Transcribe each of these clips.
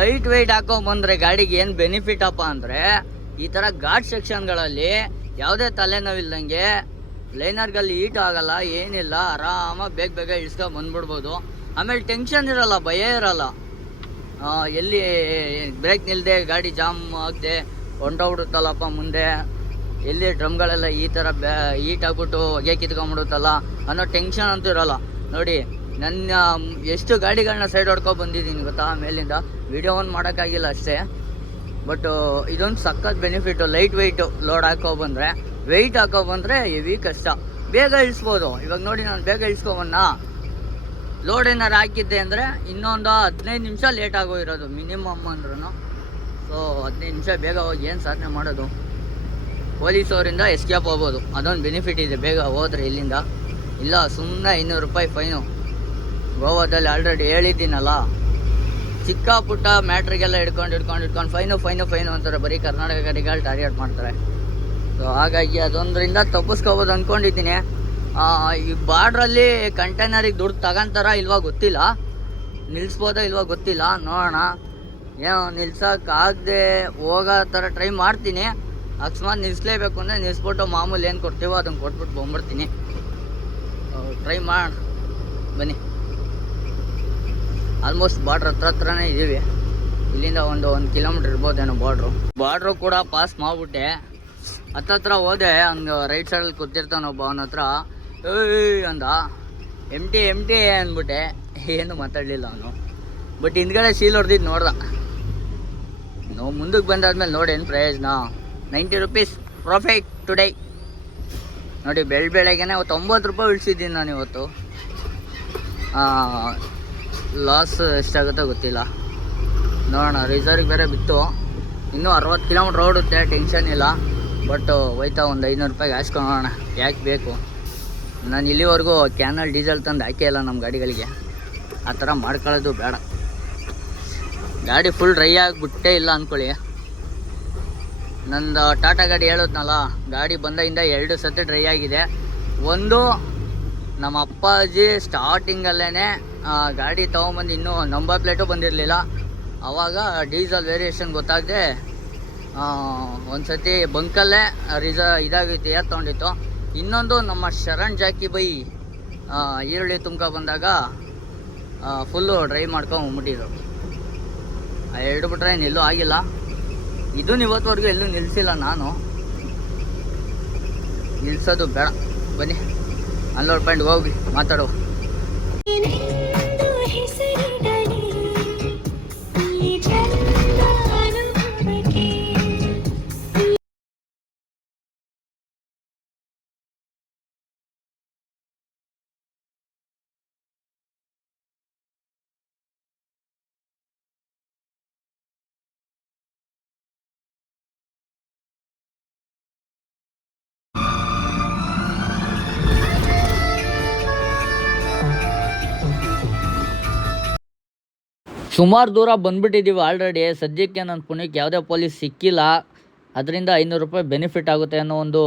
Light weight ಹಾಕೊಂಬಂದ್ರೆ ಗಾಡಿಗೆ ಏನು benefit ಅಪ್ಪ ಅಂದರೆ ಈ ಥರ ಘಾಟ್ ಸೆಕ್ಷನ್ಗಳಲ್ಲಿ ಯಾವುದೇ ತಲೆನೋವಿಲ್ದಂಗೆ ಲೈನರ್ಗಲ್ಲಿ ಹೀಟ್ ಆಗಲ್ಲ, ಏನಿಲ್ಲ ಆರಾಮಾಗಿ ಬೇಗ ಬೇಗ ಇಳಿಸ್ಕೊಂಡು ಬಂದ್ಬಿಡ್ಬೋದು. ಆಮೇಲೆ ಟೆನ್ಷನ್ ಇರಲ್ಲ, ಭಯ ಇರಲ್ಲ. ಎಲ್ಲಿ ಬ್ರೇಕ್ ನಿಲ್ಲದೆ ಗಾಡಿ ಜಾಮ್ ಆಗದೆ ಹೊಂಡೋಗ್ಬಿಡುತ್ತಲ್ಲಪ್ಪ ಮುಂದೆ. ಎಲ್ಲಿ ಡ್ರಮ್ಗಳೆಲ್ಲ ಈ ಥರ ಬ್ಯಾ ಹೀಟ್ ಆಗ್ಬಿಟ್ಟು ಹೊಗೆ ಕಿತ್ಕೊಂಡ್ಬಿಡುತ್ತಲ್ಲ ಅನ್ನೋ ಟೆನ್ಷನ್ ಅಂತೂ ಇರಲ್ಲ. ನೋಡಿ ನನ್ನ ಎಷ್ಟು ಗಾಡಿಗಳನ್ನ ಸೈಡ್ ಹೊಡ್ಕೊ ಬಂದಿದ್ದೀನಿ ಗೊತ್ತಾ? ಮೇಲಿಂದ ವಿಡಿಯೋ ಆನ್ ಮಾಡೋಕ್ಕಾಗಿಲ್ಲ ಅಷ್ಟೇ. ಬಟ್ ಇದೊಂದು ಸಖತ್ ಬೆನಿಫಿಟ್ಟು ಲೈಟ್ ವೆಯ್ಟು ಲೋಡ್ ಹಾಕೋ ಬಂದರೆ ವೆಯ್ಟ್ ಹಾಕೋ ಬಂದರೆ ಹೆವಿ ಕಷ್ಟ. ಬೇಗ ಇಳಿಸ್ಬೋದು. ಇವಾಗ ನೋಡಿ ನಾನು ಬೇಗ ಇಳಿಸ್ಕೊಬನ್ನ ಲೋಡ್ ಏನಾರು ಹಾಕಿದ್ದೆ ಅಂದರೆ ಇನ್ನೊಂದು ಹದಿನೈದು ನಿಮಿಷ ಲೇಟ್ ಆಗೋ ಇರೋದು ಮಿನಿಮಮ್ ಅಂದ್ರೂ ಸೊ ಹದಿನೈದು ನಿಮಿಷ ಬೇಗ ಹೋಗಿ ಏನು ಸಾಧನೆ ಮಾಡೋದು? ಪೊಲೀಸವರಿಂದ ಎಸ್ಕೇಪ್ ಹೋಗ್ಬೋದು ಅದೊಂದು ಬೆನಿಫಿಟ್ ಇದೆ. ಬೇಗ ಹೋದ್ರೆ ಇಲ್ಲಿಂದ. ಇಲ್ಲ ಸುಮ್ಮನೆ ಇನ್ನೂರು ರೂಪಾಯಿ ಫೈನು ಗೋವಾದಲ್ಲಿ ಆಲ್ರೆಡಿ ಹೇಳಿದ್ದೀನಲ್ಲ. ಚಿಕ್ಕ ಪುಟ್ಟ ಮ್ಯಾಟ್ರಿಗೆಲ್ಲ ಹಿಡ್ಕೊಂಡು ಹಿಡ್ಕೊಂಡು ಹಿಡ್ಕೊಂಡು ಫೈನು ಫೈನು ಫೈನು ಅಂತಾರೆ. ಬರೀ ಕರ್ನಾಟಕ ರಿಗಾಲ್ ಟಾರ್ಗೆಟ್ ಮಾಡ್ತಾರೆ. ಸೊ ಹಾಗಾಗಿ ಅದೊಂದರಿಂದ ತಪ್ಪಿಸ್ಕೋಬೋದು ಅಂದ್ಕೊಂಡಿದ್ದೀನಿ ಈ ಬಾರ್ಡ್ರಲ್ಲಿ ಕಂಟೈನರಿಗೆ ದುಡ್ಡು ತಗೊಂತಾರ ಇಲ್ವಾ ಗೊತ್ತಿಲ್ಲ. ನಿಲ್ಲಿಸ್ಬೋದಾ ಇಲ್ವಾ ಗೊತ್ತಿಲ್ಲ. ನೋಡೋಣ. ಏನೋ ನಿಲ್ಸೋಕ್ಕಾಗದೆ ಹೋಗೋ ಥರ ಟ್ರೈ ಮಾಡ್ತೀನಿ. ಅಕಸ್ಮಾತ್ ನಿಲ್ಲಿಸ್ಲೇಬೇಕು ಅಂದರೆ ನಿಲ್ಲಿಸ್ಬಿಟ್ಟು ಮಾಮೂಲಿ ಏನು ಕೊಡ್ತೀವೋ ಅದನ್ನು ಕೊಟ್ಬಿಟ್ಟು ಬಂದ್ಬಿಡ್ತೀನಿ. ಟ್ರೈ ಮಾಡೋಣ ಬನ್ನಿ. ಆಲ್ಮೋಸ್ಟ್ ಬಾರ್ಡ್ರ್ ಹತ್ರ ಹತ್ರನೇ ಇದ್ದೀವಿ ಇಲ್ಲಿಂದ ಒಂದು ಒಂದು ಕಿಲೋಮೀಟ್ರ್ ಇರ್ಬೋದೇನೋ ಬಾರ್ಡ್ರು ಬಾರ್ಡ್ರು ಕೂಡ ಪಾಸ್ ಮಾಡ್ಬಿಟ್ಟೆ. ಹತ್ತತ್ರ ಹೋದೆ, ಹಂಗೆ ರೈಟ್ ಸೈಡಲ್ಲಿ ಕೂತಿರ್ತಾನೊಬ್ಬ ಅವನ ಹತ್ರ. ಏಯ್ ಅಂದ. ಎಂ ಟಿ ಎಂ ಟಿ ಅಂದ್ಬಿಟ್ಟೆ. ಏನು ಮಾತಾಡಲಿಲ್ಲ ಅವನು. ಬಟ್ ಹಿಂದ್ಗಡೆ ಸೀಲ್ ಹೊಡೆದಿದ್ದು ನೋಡ್ದ. ನಾವು ಮುಂದಕ್ಕೆ ಬಂದಾದ್ಮೇಲೆ ನೋಡಿ ಏನು ಪ್ರಯೋಜನ. ನೈಂಟಿ ರುಪೀಸ್ ಪ್ರಾಫಿಟ್ ಟುಡೇ ನೋಡಿ ಬೆಳ ಬೆಳಗ್ಗೆನೆ ಒಂಬತ್ತು ರೂಪಾಯಿ ಉಳಿಸಿದ್ದೀನಿ ನಾನು ಇವತ್ತು ಲಾಸ್ ಎಷ್ಟಾಗುತ್ತೋ ಗೊತ್ತಿಲ್ಲ. ನೋಡೋಣ ರಿಸರ್ವ್ಗೆ ಬೇರೆ ಬಿತ್ತು. ಇನ್ನೂ ಅರವತ್ತು ಕಿಲೋಮೀಟ್ರ್ ಓಡುತ್ತೆ ಟೆನ್ಷನ್ ಇಲ್ಲ. ಬಟ್ ಹೋಯ್ತಾ ಒಂದು ಐನೂರು ರೂಪಾಯಿಗೆ ಹಾಸ್ಕೊಂಡೋಣ ಯಾಕೆ ಬೇಕು? ನಾನು ಇಲ್ಲಿವರೆಗೂ ಕ್ಯಾನಲ್ ಡೀಸೆಲ್ ತಂದು ಹಾಕೇ ಇಲ್ಲ ನಮ್ಮ ಗಾಡಿಗಳಿಗೆ. ಆ ಥರ ಮಾಡ್ಕೊಳ್ಳೋದು ಬೇಡ. ಗಾಡಿ ಫುಲ್ ಡ್ರೈ ಆಗಿಬಿಟ್ಟೇ ಇಲ್ಲ ಅಂದ್ಕೊಳ್ಳಿ ನಂದು ಟಾಟಾ ಗಾಡಿ ಹೇಳೋದ್ನಲ್ಲ, ಗಾಡಿ ಬಂದಾಗಿಂದ ಎರಡು ಸತಿ ಡ್ರೈ ಆಗಿದೆ. ಒಂದು ನಮ್ಮ ಅಪ್ಪಾಜಿ ಸ್ಟಾರ್ಟಿಂಗಲ್ಲೇ ಗಾಡಿ ತೊಗೊಂಬಂದು ಇನ್ನೂ ನಂಬರ್ ಪ್ಲೇಟು ಬಂದಿರಲಿಲ್ಲ. ಆವಾಗ ಡೀಸೆಲ್ ವೇರಿಯೇಷನ್ ಗೊತ್ತಾಗದೆ ಒಂದು ಸತಿ ಬಂಕಲ್ಲೇ ರಿಸ ಇದಾಗಿತ್ತು ಏರ್ ತೊಗೊಂಡಿತ್ತು. ಇನ್ನೊಂದು ನಮ್ಮ ಶರಣ್ ಜಾಕಿ ಬೈ ಈರುಳ್ಳಿ ತುಂಬ ಬಂದಾಗ ಫುಲ್ಲು ಡ್ರೈ ಮಾಡ್ಕೊಂಬಿಟ್ಟಿದ್ರು ಎರಡು ಬಿಟ್ರೆ ಎಲ್ಲೂ ಆಗಿಲ್ಲ. ಇದು ಇವತ್ತುವರೆಗೂ ಎಲ್ಲೂ ನಿಲ್ಲಿಸಿಲ್ಲ ನಾನು. ನಿಲ್ಲಿಸೋದು ಬೇಡ. ಬನ್ನಿ. ಅಲ್ಲೋಡ್ ಪಾಯಿಂಟ್ ಹೋಗಿ ಮಾತಾಡುವ. ಸುಮಾರು ದೂರ ಬಂದ್ಬಿಟ್ಟಿದ್ದೀವಿ ಆಲ್ರೆಡಿ ಸದ್ಯಕ್ಕೆ ನನ್ನ ಪುಣ್ಯಕ್ಕೆ ಯಾವುದೇ ಪೊಲೀಸ್ ಸಿಕ್ಕಿಲ್ಲ. ಅದರಿಂದ ಐನೂರು ರೂಪಾಯಿ ಬೆನಿಫಿಟ್ ಆಗುತ್ತೆ ಅನ್ನೋ ಒಂದು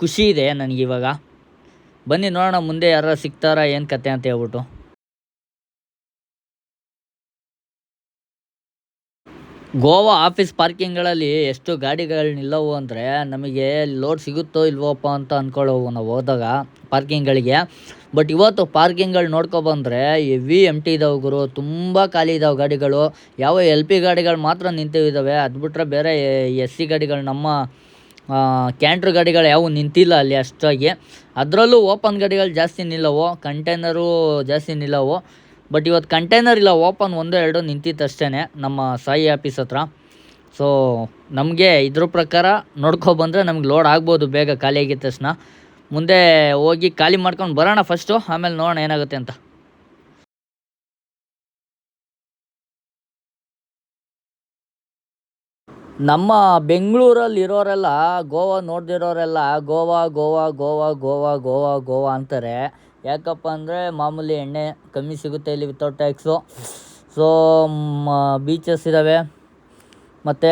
ಖುಷಿ ಇದೆ ನನಗಿವಾಗ ಬನ್ನಿ ನೋಡೋಣ ಮುಂದೆ ಯಾರು ಸಿಗ್ತಾರಾ, ಏನು ಕತೆ ಅಂತ ಹೇಳ್ಬಿಟ್ಟು. ಗೋವಾ ಆಫೀಸ್ ಪಾರ್ಕಿಂಗ್ಗಳಲ್ಲಿ ಎಷ್ಟು ಗಾಡಿಗಳು ನಿಲ್ಲವು ಅಂದರೆ ನಮಗೆ ಲೋಡ್ ಸಿಗುತ್ತೋ ಇಲ್ವೋಪ್ಪ ಅಂತ ಅಂದ್ಕೊಳ್ಳೋವು ನಾವು ಹೋದಾಗ ಪಾರ್ಕಿಂಗ್ಗಳಿಗೆ. ಬಟ್ ಇವತ್ತು ಪಾರ್ಕಿಂಗ್ಗಳು ನೋಡ್ಕೊಬಂದ್ರೆ ಹೆವಿ ಎಂ ಟಿ ಇದಾವೆ ಗುರು. ತುಂಬ ಖಾಲಿ ಇದಾವೆ ಗಾಡಿಗಳು. ಯಾವ ಎಲ್ ಪಿ ಗಾಡಿಗಳು ಮಾತ್ರ ನಿಂತಿದ್ದಾವೆ ಅದು ಬಿಟ್ಟರೆ ಬೇರೆ ಎಸ್ ಸಿ ಗಾಡಿಗಳು, ನಮ್ಮ ಕ್ಯಾಂಟ್ರ್ ಗಾಡಿಗಳು ಯಾವು ನಿಂತಿಲ್ಲ ಅಲ್ಲಿ ಅಷ್ಟಾಗಿ. ಅದರಲ್ಲೂ ಓಪನ್ ಗಾಡಿಗಳು ಜಾಸ್ತಿ ನಿಲ್ಲವು. ಕಂಟೈನರು ಜಾಸ್ತಿ ನಿಲ್ಲವು. ಬಟ್ ಇವತ್ತು ಕಂಟೈನರ್ ಇಲ್ಲ ಓಪನ್ ಒಂದು, ಎರಡು ನಿಂತಿತ್ತಷ್ಟೇ ನಮ್ಮ ಸಾಯಿ ಆಫೀಸ್ ಹತ್ರ. ಸೊ ನಮಗೆ ಇದ್ರ ಪ್ರಕಾರ ನೋಡ್ಕೊಬಂದರೆ ನಮ್ಗೆ ಲೋಡ್ ಆಗ್ಬೋದು ಬೇಗ ಖಾಲಿ ತಕ್ಷಣ. ಮುಂದೆ ಹೋಗಿ ಖಾಲಿ ಮಾಡ್ಕೊಂಡು ಬರೋಣ ಫಸ್ಟು ಆಮೇಲೆ ನೋಡೋಣ ಏನಾಗುತ್ತೆ ಅಂತ. ನಮ್ಮ ಬೆಂಗಳೂರಲ್ಲಿ ಇರೋರೆಲ್ಲ, ಗೋವಾ ನೋಡ್ದಿರೋರೆಲ್ಲ ಗೋವಾ ಗೋವಾ ಗೋವಾ ಗೋವಾ ಗೋವಾ ಗೋವಾ ಅಂತಾರೆ. ಯಾಕಪ್ಪ ಅಂದರೆ ಮಾಮೂಲಿ ಎಣ್ಣೆ ಕಮ್ಮಿ ಸಿಗುತ್ತೆ ಇಲ್ಲಿ ವಿತೌಟ್ ಟ್ಯಾಕ್ಸು ಸೊ ಬೀಚಸ್ ಇದ್ದಾವೆ ಮತ್ತು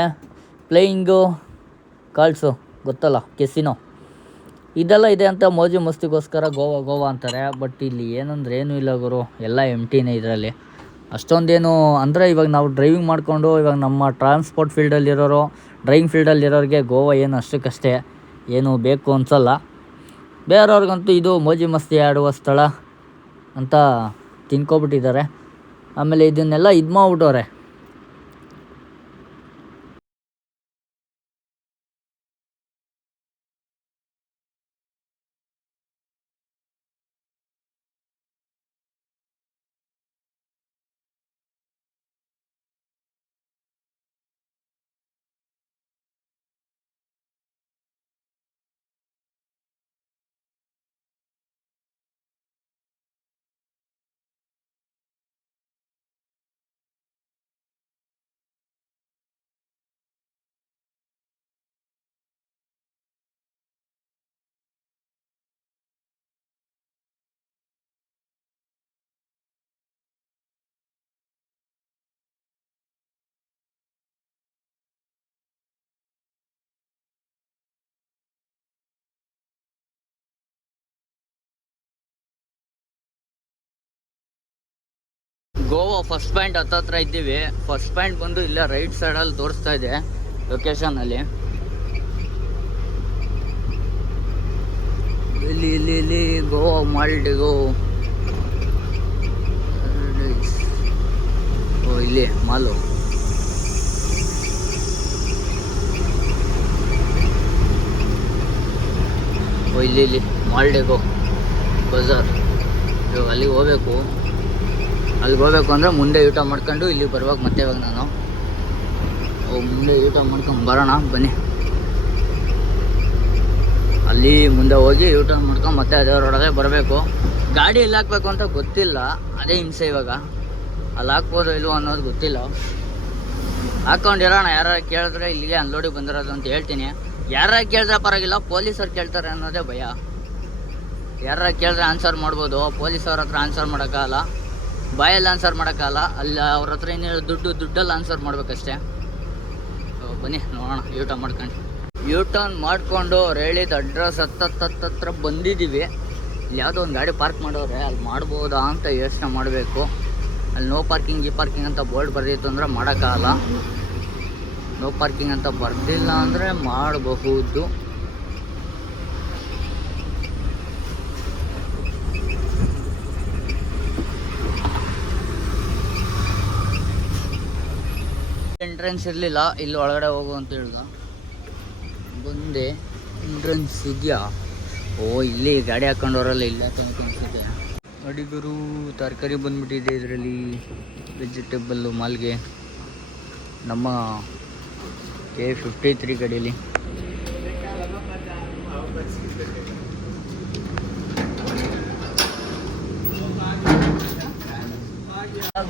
ಪ್ಲೇಯಿಂಗು ಕಾಲ್ಸು ಗೊತ್ತಲ್ಲ ಕೆಸಿನೋ ಇದೆಲ್ಲ ಇದೆ ಅಂತ ಮೋಜು ಮಸ್ತಿಗೋಸ್ಕರ ಗೋವಾ ಗೋವಾ ಅಂತಾರೆ. ಬಟ್ ಇಲ್ಲಿ ಏನಂದ್ರೆ ಏನೂ ಇಲ್ಲ ಗುರು. ಎಲ್ಲ ಎಂ ಟಿನೇ ಇದರಲ್ಲಿ. ಅಷ್ಟೊಂದೇನು ಅಂದರೆ ಇವಾಗ ನಾವು ಡ್ರೈವಿಂಗ್ ಮಾಡಿಕೊಂಡು ಇವಾಗ ನಮ್ಮ ಟ್ರಾನ್ಸ್ಪೋರ್ಟ್ ಫೀಲ್ಡಲ್ಲಿರೋರು ಡ್ರೈವಿಂಗ್ ಫೀಲ್ಡಲ್ಲಿರೋರಿಗೆ ಗೋವಾ ಏನು ಅಷ್ಟಕ್ಕಷ್ಟೇ ಏನು ಬೇಕು ಅನ್ಸಲ್ಲ. ಬೇರೆಯವ್ರಿಗಂತೂ ಇದು ಮೋಜಿ ಮಸ್ತಿ ಆಡುವ ಸ್ಥಳ ಅಂತ ತಿನ್ಕೊಬಿಟ್ಟಿದ್ದಾರೆ. ಆಮೇಲೆ ಇದನ್ನೆಲ್ಲ ಇದು ಮಾಡ್ಬಿಟ್ಟವ್ರೆ ಗೋವಾ ಫಸ್ಟ್ ಪಾಯಿಂಟ್ ಹತ್ತತ್ರ ಇದ್ದೀವಿ. ಫಸ್ಟ್ ಪಾಯಿಂಟ್ ಬಂದು ಇಲ್ಲ ರೈಟ್ ಸೈಡಲ್ಲಿ ತೋರಿಸ್ತಾ ಇದೆ ಲೊಕೇಶನಲ್ಲಿ ಇಲ್ಲಿ ಇಲ್ಲಿ ಇಲ್ಲಿ ಗೋವಾ ಮಾಲ್ಟಿಗೋ ಓ, ಇಲ್ಲಿ ಮಾಲು. ಓ, ಇಲ್ಲಿ ಇಲ್ಲಿ ಮಾಲ್ಡೆಗೋ ಬಜಾರ್. ಇವಾಗ ಅಲ್ಲಿಗೆ ಹೋಗ್ಬೇಕು. ಅಲ್ಲಿಗೆ ಹೋಗ್ಬೇಕು ಅಂದರೆ ಮುಂದೆ ಊಟ ಮಾಡ್ಕೊಂಡು ಇಲ್ಲಿಗೆ ಬರುವಾಗ ಮತ್ತೆ ಇವಾಗ ನಾನು. ಮುಂದೆ ಊಟ ಮಾಡ್ಕೊಂಡು ಬರೋಣ, ಬನ್ನಿ. ಅಲ್ಲಿ ಮುಂದೆ ಹೋಗಿ ಊಟ ಮಾಡ್ಕೊಂಡು ಮತ್ತೆ ಅದೇ ರೋಡಲ್ಲೇ ಬರಬೇಕು. ಗಾಡಿ ಎಲ್ಲಿ ಹಾಕ್ಬೇಕು ಅಂತ ಗೊತ್ತಿಲ್ಲ. ಅದೇ ಹಿಂಸೆ ಇವಾಗ. ಅಲ್ಲಿ ಹಾಕ್ಬೋದು ಇಲ್ವೋ ಅನ್ನೋದು ಗೊತ್ತಿಲ್ಲ. ಹಾಕೊಂಡಿರೋಣ ಯಾರು ಕೇಳಿದ್ರೆ ಇಲ್ಲಿಗೆ ಅನ್ಲೋಡಿಗೆ ಬಂದಿರೋದು ಅಂತ ಹೇಳ್ತೀನಿ. ಯಾರ ಕೇಳಿದ್ರೆ ಪರವಾಗಿಲ್ಲ ಪೊಲೀಸರು ಕೇಳ್ತಾರೆ ಅನ್ನೋದೇ ಭಯ. ಯಾರ ಕೇಳಿದ್ರೆ ಆನ್ಸರ್ ಮಾಡ್ಬೋದು, ಪೊಲೀಸವ್ರ ಹತ್ರ ಆನ್ಸರ್ ಮಾಡೋಕ್ಕಾಗಲ್ಲ. ಬಾಯಲ್ಲಿ ಆನ್ಸರ್ ಮಾಡೋಕ್ಕಾಗಲ್ಲ. ಅಲ್ಲಿ ಅವ್ರ ಹತ್ರ ಏನಿಲ್ಲ ದುಡ್ಡು, ದುಡ್ಡಲ್ಲಿ ಆನ್ಸರ್ ಮಾಡ್ಬೇಕಷ್ಟೇ. ಸೊ ಬನ್ನಿ, ನೋಡೋಣ ಯೂ ಟರ್ನ್ ಮಾಡ್ಕೊಂಡು. ಯೂ ಟರ್ನ್ ಮಾಡಿಕೊಂಡು ಅವ್ರು ಹೇಳಿದ ಅಡ್ರೆಸ್ ಹತ್ತತ್ತತ್ರ ಬಂದಿದ್ದೀವಿ ಇಲ್ಲಿ ಯಾವುದೋ ಒಂದು ಗಾಡಿ ಪಾರ್ಕ್ ಮಾಡೋರೆ, ಅಲ್ಲಿ ಮಾಡ್ಬೋದಾ ಅಂತ ಯೋಚನೆ ಮಾಡಬೇಕು. ಅಲ್ಲಿ ನೋ ಪಾರ್ಕಿಂಗ್ ಈ ಪಾರ್ಕಿಂಗ್ ಅಂತ ಬೋರ್ಡ್ ಬರ್ದಿತ್ತು ಅಂದರೆ ಮಾಡೋಕ್ಕಾಗಲ್ಲ. ನೋ ಪಾರ್ಕಿಂಗ್ ಅಂತ ಬರ್ದಿಲ್ಲ ಅಂದರೆ ಮಾಡಬಹುದು. ಎಂಟ್ರೆನ್ಸ್ ಇರಲಿಲ್ಲ, ಇಲ್ಲಿ ಒಳಗಡೆ ಹೋಗು ಅಂತ ಹೇಳ್ದ. ಬಂದೆ ಎಂಟ್ರೆನ್ಸ್ ಇದೆಯಾ? ಓ, ಇಲ್ಲಿ ಗಾಡಿ ಹಾಕೊಂಡವರಲ್ಲ, ಇಲ್ಲ ಅನ್ಸುತ್ತೆ. ಅಡಿಗರು ಗುರು, ತರಕಾರಿ ಬಂದ್ಬಿಟ್ಟಿದೆ ಇದರಲ್ಲಿ. ವೆಜಿಟೇಬಲ್ಲು ಮಾಲ್ಗೆ ನಮ್ಮ ಕೆ ಫಿಫ್ಟಿ ತ್ರೀ ಗಾಡಿಯಲ್ಲಿ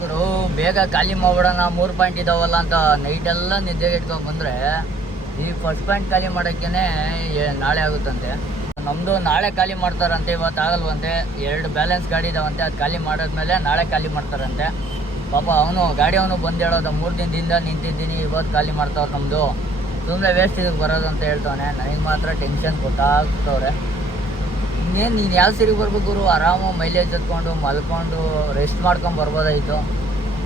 ಗುರು, ಬೇಗ ಖಾಲಿ ಮಾಡ್ಬಿಡೋಣ, ಮೂರು ಪಾಯಿಂಟ್ ಇದಾವಲ್ಲ ಅಂತ ನೈಟೆಲ್ಲ ನಿದ್ದೆಗೆ ಇಟ್ಕೊಂಡು ಬಂದರೆ, ಈ ಫಸ್ಟ್ ಪಾಯಿಂಟ್ ಖಾಲಿ ಮಾಡೋಕ್ಕೇ ನಾಳೆ ಆಗುತ್ತಂತೆ. ನಮ್ಮದು ನಾಳೆ ಖಾಲಿ ಮಾಡ್ತಾರಂತೆ ಇವತ್ತು ಆಗಲ್ವಂತೆ ಎರಡು ಬ್ಯಾಲೆನ್ಸ್ ಗಾಡಿ ಇದಾವಂತೆ, ಅದು ಖಾಲಿ ಮಾಡಿದ್ಮೇಲೆ ನಾಳೆ ಖಾಲಿ ಮಾಡ್ತಾರಂತೆ. ಪಾಪ ಅವನು, ಗಾಡಿ ಅವನು ಬಂದು ಹೇಳೋದು, ಮೂರು ದಿನದಿಂದ ನಿಂತಿದ್ದೀನಿ ಇವತ್ತು ಖಾಲಿ ಮಾಡ್ತಾವ್ರು ನಮ್ಮದು ಸುಮ್ಮನೆ ವೇಸ್ಟ್ ಇದಕ್ಕೆ ಬರೋದು ಅಂತ ಹೇಳ್ತಾನೆ ನನಗೆ ಮಾತ್ರ ಟೆನ್ಷನ್ ಗೊತ್ತಾಗ್ತವ್ರೆ. ಇನ್ನೇನು ನೀನು ಯಾವ ಸಿರಿಗೆ ಬರ್ಬೇಕು ಗುರು? ಆರಾಮು ಮೈಲೇಜ್ ಎತ್ಕೊಂಡು, ಮಲ್ಕೊಂಡು ರೆಸ್ಟ್ ಮಾಡ್ಕೊಂಡು ಬರ್ಬೋದಾಯಿತು.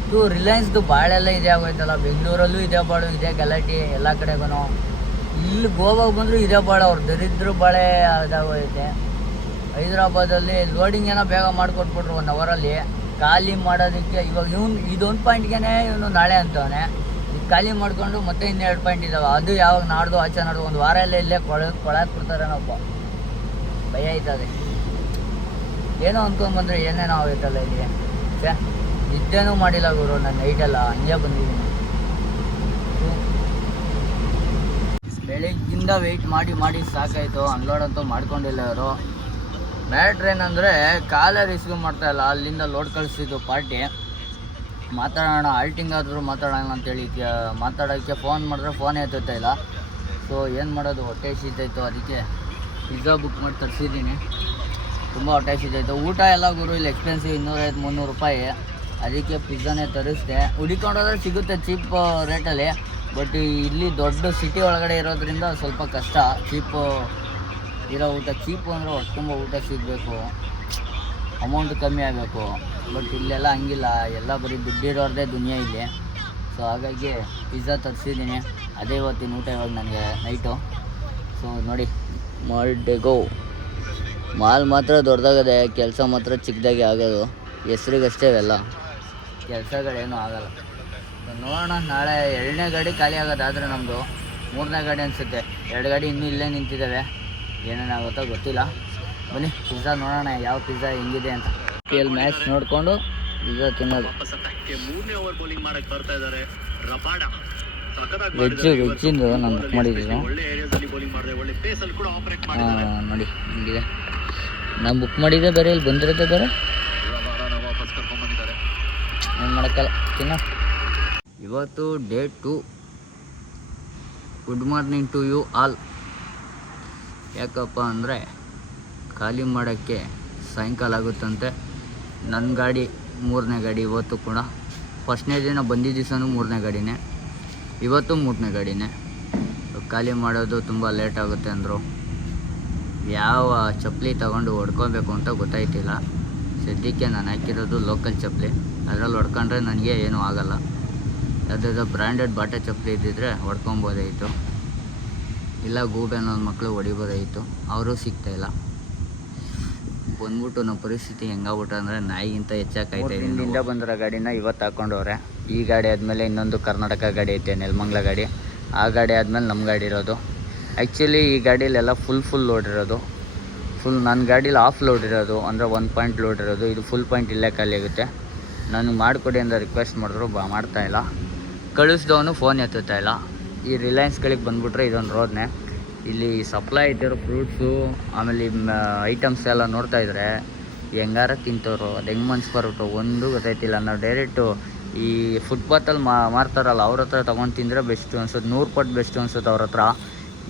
ಇದು ರಿಲಯನ್ಸ್ದು ಭಾಳೆಲ್ಲ ಇದೆ ಆಗೋಯ್ತಲ್ಲ. ಬೆಂಗಳೂರಲ್ಲೂ ಇದೇ ಬಾಳು, ಇದೆ ಗಲಾಟೆ ಎಲ್ಲ ಕಡೆಗೂ ಇಲ್ಲಿ ಗೋವಾಗ ಬಂದರೂ ಇದೇ ಬಾಳು, ಅವ್ರು ದರಿದ್ರ ಬಾಳೆ ಇದಾಗೋಯ್ತೆ. ಹೈದರಾಬಾದಲ್ಲಿ ಲೋಡಿಂಗ್ ಏನೋ ಬೇಗ ಮಾಡಿಕೊಟ್ಬಿಟ್ರು ಒನ್ ಅವರಲ್ಲಿ. ಖಾಲಿ ಮಾಡೋದಕ್ಕೆ ಇವಾಗ ಇವನು ಇದೊಂದು ಪಾಯಿಂಟ್ಗೆ ಇವನು ನಾಳೆ ಅಂತವನೆ. ಖಾಲಿ ಮಾಡಿಕೊಂಡು ಮತ್ತೆ ಇನ್ನೆರಡು ಪಾಯಿಂಟ್ ಇದಾವೆ. ಅದು ಯಾವಾಗ ನಾಡ್ದು ಆಚೆ ನಾಡ್ದು ಒಂದು ವಾರ ಎಲ್ಲ ಇಲ್ಲೇ ಕೊಳ ಕೊಳಕ್ಕೆ ಬಿಡ್ತಾರೇನಪ್ಪ ಭಯ ಆಯ್ತದೆ. ಏನೋ ಬಂದ್ರೆ ಏನೇನೋ ಆಗೈತಲ್ಲ ಇಲ್ಲಿ ಛೇ, ನಿದ್ದೆನೂ ಮಾಡಿಲ್ಲ ಗುರು, ನಾನು ನೈಟೆಲ್ಲ ಹಂಗೆ ಬಂದಿದ್ದೀನಿ. ಬೆಳಿಗ್ಗಿಂದ ವೆಯ್ಟ್ ಮಾಡಿ ಮಾಡಿ ಸಾಕಾಯಿತು ಅನ್ಲೋಡ್ ಅಂತೂ ಮಾಡ್ಕೊಂಡಿಲ್ಲ ಅವರು ಬ್ಯಾಟ್ರಿ ಏನಂದರೆ ಕಾಲೇ ರಿಸೀವ್ ಮಾಡ್ತಾ ಇಲ್ಲ, ಅಲ್ಲಿಂದ ಲೋಡ್ ಕಳಿಸಿದ್ದು ಪಾರ್ಟಿ ಮಾತಾಡೋಣ ಆಲ್ಟಿಂಗ್ ಆದರೂ ಮಾತಾಡೋಣ ಅಂತೇಳಿ ಕ- ಮಾತಾಡೋಕ್ಕೆ ಫೋನ್ ಮಾಡಿದ್ರೆ ಫೋನೇ ಎತ್ತುತ್ತಾ ಇಲ್ಲ. ಸೊ ಏನು ಮಾಡೋದು, ಹೊಟ್ಟೆ ಹಸಿತಾಯಿತು ಅದಕ್ಕೆ. ಪಿಜ್ಜಾ ಬುಕ್ ಮಾಡಿ ತರಿಸಿದ್ದೀನಿ. ತುಂಬ ಹೊಟ್ಟೆ ಊಟ ಎಲ್ಲ ಗುರು, ಇಲ್ಲಿ ಎಕ್ಸ್ಪೆನ್ಸಿವ್ ಇನ್ನೂರೈವತ್ತು ಮುನ್ನೂರು ರೂಪಾಯಿ. ಅದಕ್ಕೆ ಪಿಜ್ಜಾನೇ ತರಿಸಿದೆ. ಹುಡಿಕೊಂಡೋದ್ರೆ ಸಿಗುತ್ತೆ ಚೀಪ್ ರೇಟಲ್ಲಿ ಬಟ್ ಇಲ್ಲಿ ದೊಡ್ಡ ಸಿಟಿ ಒಳಗಡೆ ಇರೋದ್ರಿಂದ ಸ್ವಲ್ಪ ಕಷ್ಟ. ಚೀಪ್ ಇರೋ ಊಟ ಚೀಪು ಅಂದರೆ ಹೊಟ್ಟೆ ತುಂಬ ಊಟ ಸಿಗಬೇಕು. ಅಮೌಂಟ್ ಕಮ್ಮಿ ಆಗಬೇಕು. ಬಟ್ ಇಲ್ಲೆಲ್ಲ ಹಂಗಿಲ್ಲ. ಎಲ್ಲ ಬರೀ ದುಡ್ಡಿರೋದೇ ದುನಿಯಾ ಇಲ್ಲಿ. ಸೊ ಹಾಗಾಗಿ ಪಿಜ್ಜಾ ತರಿಸಿದ್ದೀನಿ. ಅದೇ ಇವತ್ತಿನ ಊಟ ಇವಾಗ ನನಗೆ ನೈಟು ಸೊ ನೋಡಿ. ಮಾಲ್ಡೆಗೋ ಮಾಲ್ ಮಾತ್ರ ದೊಡ್ಡದಾಗದೆ ಕೆಲಸ ಮಾತ್ರ ಚಿಕ್ಕದಾಗಿ ಆಗೋದು. ಹೆಸ್ರಿಗಷ್ಟೇ ಇವೆಲ್ಲ ಕೆಲಸಗಳೇನು ಆಗಲ್ಲ. ನೋಡೋಣ ನಾಳೆ ಎರಡನೇ ಗಾಡಿ ಖಾಲಿ ಆಗೋದಾದರೆ ನಮ್ಮದು ಮೂರನೇ ಗಾಡಿ ಅನಿಸುತ್ತೆ. ಎರಡು ಗಾಡಿ ಇನ್ನೂ ಇಲ್ಲೇ ನಿಂತಿದ್ದಾವೆ. ಏನೇನಾಗುತ್ತೋ ಗೊತ್ತಿಲ್ಲ. ಬನ್ನಿ ಪಿಜ್ಜಾ ನೋಡೋಣ ಯಾವ ಪಿಜ್ಜಾ ಹೆಂಗಿದೆ ಅಂತ. ಕೇಳಿ ಎಲ್ ಮ್ಯಾಚ್ ನೋಡಿಕೊಂಡು ಪಿಜ್ಜಾ ತಿನ್ನೋದು. ಮೂರನೇ ಓವರ್ ಬೌಲಿಂಗ್ ಮಾಡೋಕ್ಕೆ ಬರ್ತಾ ಇದ್ದಾರೆ ರಬಾಡ. ವೆಜ್ ವೆಜ್ಜಿಂದು ನಾನು ಬುಕ್ ಮಾಡಿದ್ದೀನಿ ನೋಡಿ ಹಿಂಗಿದೆ. ನಾನು ಬುಕ್ ಮಾಡಿದ್ದೆ ಬೇರೆ ಇಲ್ಲಿ ಬಂದಿರೋದೇ ಬೇರೆ. ಏನು ಮಾಡೋಕ್ಕಲ್ಲ ತಿನ್ನ. ಇವತ್ತು day two good morning to you all ಯಾಕಪ್ಪ ಅಂದರೆ ಖಾಲಿ ಮಾಡೋಕ್ಕೆ ಸಾಯಂಕಾಲ ಆಗುತ್ತಂತೆ. ನನ್ನ ಗಾಡಿ ಮೂರನೇ ಗಾಡಿ ಇವತ್ತು ಕೂಡ. ಫಸ್ಟ್ನೇ ದಿನ ಬಂದಿದ್ದ ದಿವಸನೂ ಮೂರನೇ ಗಾಡಿನೇ. ಇವತ್ತು ಮೂರನೇ ಗಾಡಿನೇ. ಖಾಲಿ ಮಾಡೋದು ತುಂಬ ಲೇಟ್ ಆಗುತ್ತೆ ಅಂದರು. ಯಾವ ಚಪ್ಪಲಿ ತಗೊಂಡು ಹೊಡ್ಕೊಬೇಕು ಅಂತ ಗೊತ್ತಾಯ್ತಿಲ್ಲ. ಸದ್ಯಕ್ಕೆ ನಾನು ಹಾಕಿರೋದು ಲೋಕಲ್ ಚಪ್ಪಲಿ. ಅದರಲ್ಲಿ ಹೊಡ್ಕೊಂಡ್ರೆ ನನಗೆ ಏನೂ ಆಗಲ್ಲ. ಯಾವುದಾದ್ರು ಬ್ರ್ಯಾಂಡೆಡ್ ಬಾಟೆ ಚಪ್ಪಲಿ ಇದ್ದಿದ್ರೆ ಹೊಡ್ಕೊಬೋದಾಯಿತು. ಇಲ್ಲ ಗೂಬೆ ಅನ್ನೋದು ಮಕ್ಕಳು ಹೊಡಿಬೋದಾಯಿತು. ಅವರು ಸಿಗ್ತಾಯಿಲ್ಲ ಬಂದ್ಬಿಟ್ಟು ನಮ್ಮ ಪರಿಸ್ಥಿತಿ ಹೆಂಗಾಗ್ಬಿಟ್ಟು ಅಂದರೆ ನಾಯಿಗಿಂತ ಹೆಚ್ಚಾಗಿ ಇಲ್ಲಿಂದ ಬಂದಿರೋ ಗಾಡಿನ ಇವತ್ತು ಹಾಕೊಂಡವ್ರೆ. ಈ ಗಾಡಿ ಆದಮೇಲೆ ಇನ್ನೊಂದು ಕರ್ನಾಟಕ ಗಾಡಿ ಐತೆ ನೆಲಮಂಗ್ಲ ಗಾಡಿ. ಆ ಗಾಡಿ ಆದಮೇಲೆ ನಮ್ಮ ಗಾಡಿ ಇರೋದು. ಆ್ಯಕ್ಚುಲಿ ಈ ಗಾಡೀಲೆಲ್ಲ ಫುಲ್ ಫುಲ್ ಲೋಡ್ ಇರೋದು. ಫುಲ್ ನನ್ನ ಗಾಡೀಲಿ ಆಫ್ ಲೋಡ್ ಇರೋದು ಅಂದರೆ ಒನ್ ಪಾಯಿಂಟ್ ಲೋಡ್ ಇರೋದು. ಇದು ಫುಲ್ ಪಾಯಿಂಟ್ ಇಲ್ಲೇ ಖಾಲಿ ಆಗುತ್ತೆ. ನನಗೆ ಮಾಡಿಕೊಡಿ ಅಂತ ರಿಕ್ವೆಸ್ಟ್ ಮಾಡಿದ್ರು ಬಾ ಮಾಡ್ತಾಯಿಲ್ಲ ಕಳಿಸ್ದವನು ಫೋನ್ ಎತ್ತುತ್ತಾ ಇಲ್ಲ. ಈ ರಿಲಯನ್ಸ್ಗಳಿಗೆ ಬಂದುಬಿಟ್ರೆ ಇದೊಂದು ರೋಡ್ನೇ ಇಲ್ಲಿ ಸಪ್ಲೈ ಇದ್ದಿರೋ ಫ್ರೂಟ್ಸು ಆಮೇಲೆ ಐಟಮ್ಸ್ ಎಲ್ಲ ನೋಡ್ತಾ ಇದ್ರೆ, ಹೆಂಗಾರ ತಿಂತವ್ರು, ಅದು ಹೆಂಗೆ ಮನ್ಸು ಬರುತ್ತೋ ಒಂದು ಗೊತ್ತಾಯ್ತಿಲ್ಲ. ನಾವು ಡೈರೆಕ್ಟು ಈ ಫುಟ್ಪಾತಲ್ಲಿ ಮಾರ್ತಾರಲ್ಲ, ಅವ್ರ ಹತ್ರ ತೊಗೊಂಡು ತಿಂದರೆ ಬೆಸ್ಟು ಅನ್ಸುತ್ತೆ. ನೂರು ಪಟ್ಟು ಬೆಸ್ಟು ಅನ್ಸುತ್ತೆ ಅವ್ರ ಹತ್ರ.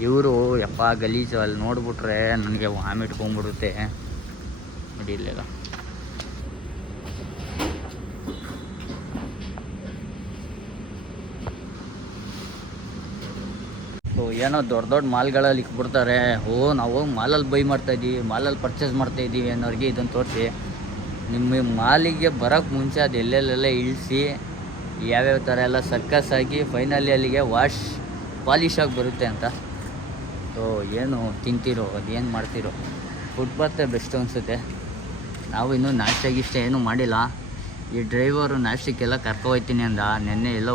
ಇವರು, ಯಪ್ಪ ಗಲೀಜು ಅಲ್ಲಿ ನೋಡಿಬಿಟ್ರೆ ನನಗೆ ವಾಮಿಟ್ ನೋಡಿ ಇಲ್ಲೆಲ್ಲ. ಏನೋ ದೊಡ್ಡ ದೊಡ್ಡ ಮಾಲ್ಗಳಲ್ಲಿ ಇಕ್ಬಿಡ್ತಾರೆ. ಓ, ನಾವು ಮಾಲಲ್ಲಿ ಬೈ ಮಾಡ್ತಾ ಇದ್ದೀವಿ, ಮಾಲಲ್ಲಿ ಪರ್ಚೇಸ್ ಮಾಡ್ತಾ ಇದ್ದೀವಿ ಅನ್ನೋರಿಗೆ ಇದನ್ನು ತೋರಿಸಿ. ನಿಮ್ಮ ಮಾಲಿಗೆ ಬರೋಕ್ಕೆ ಮುಂಚೆ ಅದು ಎಲ್ಲೆಲ್ಲೆಲ್ಲ ಇಳಿಸಿ, ಯಾವ್ಯಾವ ಥರ ಎಲ್ಲ ಸರ್ಕಸ್ ಆಗಿ ಫೈನಲಿ ಅಲ್ಲಿಗೆ ವಾಶ್ ಪಾಲಿಶ್ ಆಗಿ ಬರುತ್ತೆ ಅಂತ. ಸೊ ಏನು ತಿಂತೀರೋ ಅದೇನು ಮಾಡ್ತೀರೋ. ಫುಟ್ಪಾತೇ ಬೆಸ್ಟ್ ಅನಿಸುತ್ತೆ. ನಾವು ಇನ್ನೂ ನಾಷ್ಟ ಗಿಷ್ಟ ಏನೂ ಮಾಡಿಲ್ಲ. ಈ ಡ್ರೈವರು ನಾಷ್ಟಕ್ಕೆಲ್ಲ ಕರ್ಕೊ ಹೋಗ್ತೀನಿ ಅಂದ. ನೆನ್ನೆ ಎಲ್ಲ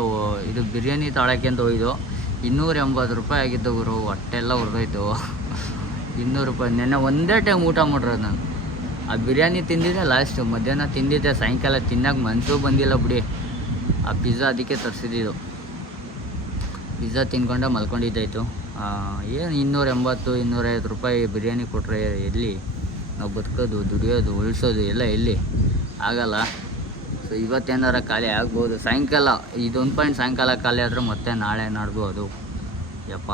ಇದು ಬಿರಿಯಾನಿ ತಾಳಕ್ಕೆ ಅಂತ ಹೋಯ್ದು. ಇನ್ನೂರ ಎಂಬತ್ತು ರೂಪಾಯಿ ಆಗಿದ್ದು ಗುರು, ಹೊಟ್ಟೆಲ್ಲ ಉರಿದೋಯ್ತು. ಇನ್ನೂರು ರೂಪಾಯಿ. ನೆನ್ನೆ ಒಂದೇ ಟೈಮ್ ಊಟ ಮಾಡಿರೋದು ನಾನು. ಆ ಬಿರಿಯಾನಿ ತಿಂದಿದ್ದೆ ಲಾಸ್ಟು ಮಧ್ಯಾಹ್ನ ತಿಂದಿದ್ದೆ, ಸಾಯಂಕಾಲ ತಿನ್ನಕ್ಕೆ ಮನಸ್ಸು ಬಂದಿಲ್ಲ ಬಿಡಿ. ಆ ಪಿಜ್ಜಾ ಅದಕ್ಕೆ ತರಿಸಿದ್ದು. ಪಿಜ್ಜಾ ತಿನ್ಕೊಂಡೆ, ಮಲ್ಕೊಂಡಿದ್ದಾಯಿತು. ಏನು ಇನ್ನೂರ ಎಂಬತ್ತು ಇನ್ನೂರೈವತ್ತು ರೂಪಾಯಿ ಬಿರಿಯಾನಿ ಕೊಟ್ಟರೆ ಎಲ್ಲಿ? ನಾವು ಬದುಕೋದು, ದುಡಿಯೋದು, ಉಳಿಸೋದು ಎಲ್ಲ ಎಲ್ಲಿ? ಆಗಲ್ಲ. ಸೊ ಇವತ್ತೇನಾರ ಖಾಲಿ ಆಗ್ಬೋದು. ಸಾಯಂಕಾಲ ಇದೊಂದು ಪಾಯಿಂಟ್ ಸಾಯಂಕಾಲ ಖಾಲಿ ಆದರೆ ಮತ್ತೆ ನಾಳೆ ನಾಡ್ದು ಅದು. ಯಪ್ಪ,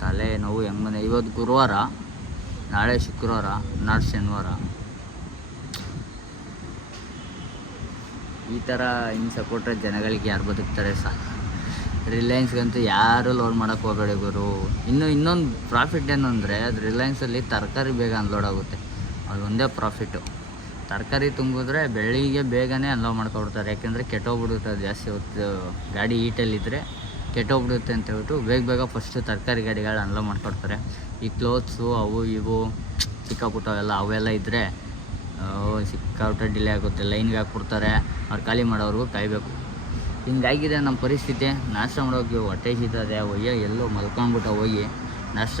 ತಲೆ ನೋವು ಹೆಂಗೆ ಮನೆ ಇವತ್ತು ಗುರುವಾರ, ನಾಳೆ ಶುಕ್ರವಾರ ನಾಳೆ ಶನಿವಾರ. ಈ ಥರ ಹಿಂಗೆ ಸಪೋರ್ಟ್ರೆ ಜನಗಳಿಗೆ ಯಾರು ಬದುಕ್ತಾರೆ ಸಾ ರಿಲಯನ್ಸ್ಗಂತೂ ಯಾರು ಲೋಡ್ ಮಾಡೋಕ್ಕೆ ಹೋಗಬೇಡಿ ಗುರು. ಇನ್ನು ಇನ್ನೊಂದು ಪ್ರಾಫಿಟ್ ಏನು ಅಂದರೆ, ಅದು ರಿಲಯನ್ಸಲ್ಲಿ ತರಕಾರಿ ಬೇಗ ಅನ್ಲೋಡ್ ಆಗುತ್ತೆ. ಅದು ಒಂದೇ ಪ್ರಾಫಿಟ್ಟು ತರಕಾರಿ ತುಂಬಿದ್ರೆ ಬೆಳಿಗ್ಗೆ ಬೇಗನೆ ಅನ್ಲೋಡ್ ಮಾಡ್ಕೊಬಿಡ್ತಾರೆ. ಯಾಕೆಂದರೆ ಕೆಟ್ಟೋಗ್ಬಿಡುತ್ತೆ, ಜಾಸ್ತಿ ಹೊತ್ತು ಗಾಡಿ ಹೀಟಲ್ಲಿದ್ದರೆ ಕೆಟ್ಟೋಗ್ಬಿಡುತ್ತೆ ಅಂತ ಹೇಳ್ಬಿಟ್ಟು ಬೇಗ ಬೇಗ ಫಸ್ಟು ತರಕಾರಿ ಗಾಡಿಗಳು ಅನ್ಲೋ ಮಾಡ್ಕೊಡ್ತಾರೆ. ಈ ಕ್ಲೋತ್ಸು ಅವು ಇವು ಚಿಕ್ಕ ಪುಟ್ಟ ಎಲ್ಲ ಅವೆಲ್ಲ ಇದ್ದರೆ ಸಿಕ್ಕಾಪಟ್ಟೆ ಡಿಲೇ ಆಗುತ್ತೆ. ಲೈನ್ಗೆ ಹಾಕ್ಬಿಡ್ತಾರೆ. ಅವ್ರು ಖಾಲಿ ಮಾಡೋವ್ರಿಗೂ ಕಾಯಬೇಕು. ಹಿಂಗಾಗಿದೆ ನಮ್ಮ ಪರಿಸ್ಥಿತಿ. ನಾಷ್ಟ ಮಾಡೋಕ್ಕೆ ಹೊಟ್ಟೆ ಸಿಗ್ತದೆ ಒಯ್ಯ, ಎಲ್ಲೋ ಮಲ್ಕೊಂಡ್ಬಿಟ್ಟು ಹೋಗಿ ನಾಷ್ಟ